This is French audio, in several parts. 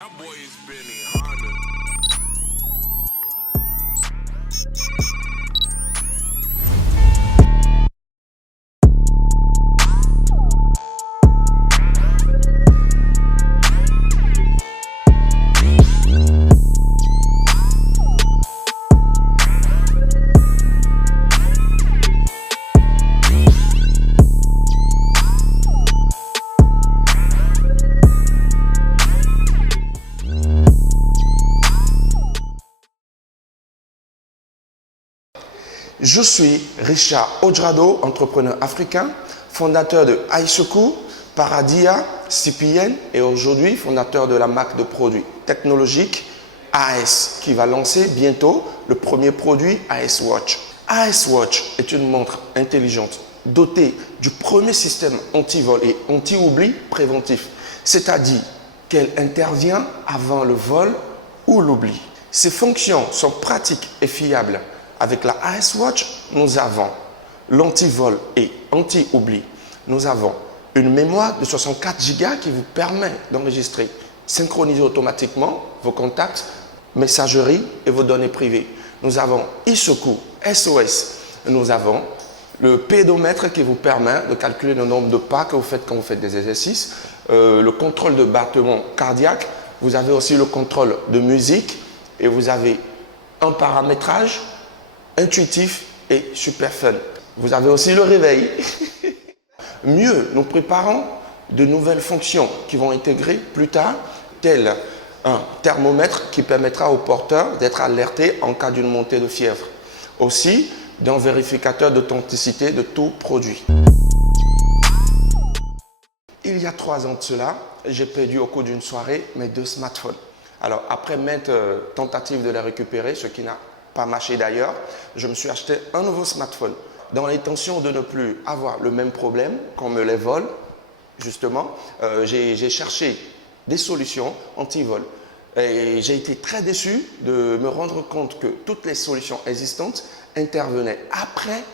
That boy is Benny Honda. Je suis Richard Odrado, entrepreneur africain, fondateur de Aisoku, Paradia, CPN et aujourd'hui fondateur de la marque de produits technologiques AS qui va lancer bientôt le premier produit AS Watch. AS Watch est une montre intelligente dotée du premier système anti-vol et anti-oubli préventif, c'est-à-dire qu'elle intervient avant le vol ou l'oubli. Ses fonctions sont pratiques et fiables. Avec la AS Watch, nous avons l'anti-vol et anti-oubli. Nous avons une mémoire de 64 Go qui vous permet d'enregistrer, synchroniser automatiquement vos contacts, messagerie et vos données privées. Nous avons Aisoku SOS. Nous avons le pédomètre qui vous permet de calculer le nombre de pas que vous faites quand vous faites des exercices, le contrôle de battement cardiaque. Vous avez aussi le contrôle de musique et vous avez un paramétrage intuitif et super fun. Vous avez aussi le réveil. Mieux, nous préparons de nouvelles fonctions qui vont intégrer plus tard, tel un thermomètre qui permettra au porteur d'être alerté en cas d'une montée de fièvre. Aussi, d'un vérificateur d'authenticité de tout produit. Il y a 3 ans de cela, j'ai perdu au cours d'une soirée mes 2 smartphones. Alors, après maintes tentatives de les récupérer, ce qui n'a pas marché d'ailleurs, je me suis acheté un nouveau smartphone dans l'intention de ne plus avoir le même problème qu'on me les vole. Justement, j'ai cherché des solutions anti-vol et j'ai été très déçu de me rendre compte que toutes les solutions existantes intervenaient après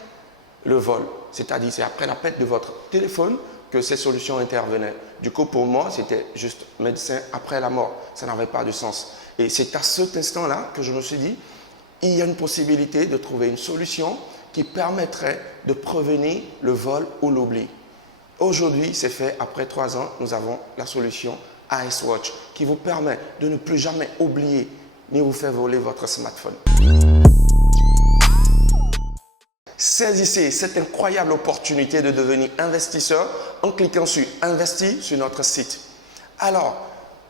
le vol, c'est-à-dire c'est après la perte de votre téléphone que ces solutions intervenaient. Du coup, pour moi, c'était juste médecin après la mort. Ça n'avait pas de sens. Et c'est à cet instant-là que je me suis dit, il y a une possibilité de trouver une solution qui permettrait de prévenir le vol ou l'oubli. Aujourd'hui, c'est fait. Après 3 ans, nous avons la solution AS Watch qui vous permet de ne plus jamais oublier ni vous faire voler votre smartphone. Saisissez cette incroyable opportunité de devenir investisseur en cliquant sur « Investir » sur notre site. Alors,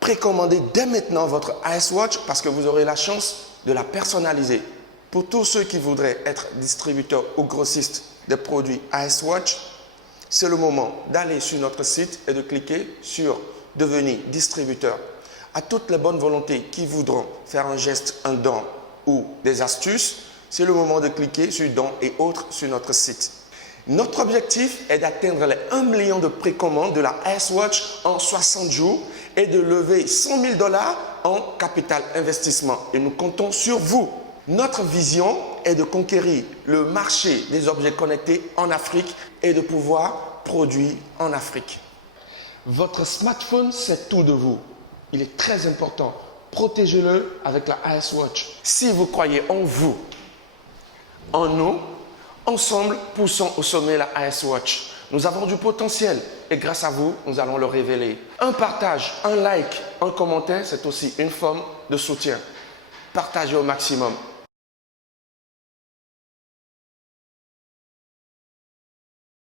précommandez dès maintenant votre AS Watch parce que vous aurez la chance de la personnaliser. Pour tous ceux qui voudraient être distributeurs ou grossistes des produits AS Watch, c'est le moment d'aller sur notre site et de cliquer sur « Devenir distributeur ». À toutes les bonnes volontés qui voudront faire un geste, un don ou des astuces, c'est le moment de cliquer sur « Dons et autres » sur notre site. Notre objectif est d'atteindre les 1 million de précommandes de la AS Watch en 60 jours et de lever 100 000 $ en capital investissement. Et nous comptons sur vous. Notre vision est de conquérir le marché des objets connectés en Afrique et de pouvoir produire en Afrique. Votre smartphone, c'est tout de vous. Il est très important. Protégez-le avec la AS Watch. Si vous croyez en vous, en nous, ensemble, poussons au sommet la AS Watch. Nous avons du potentiel et grâce à vous, nous allons le révéler. Un partage, un like, un commentaire, c'est aussi une forme de soutien. Partagez au maximum.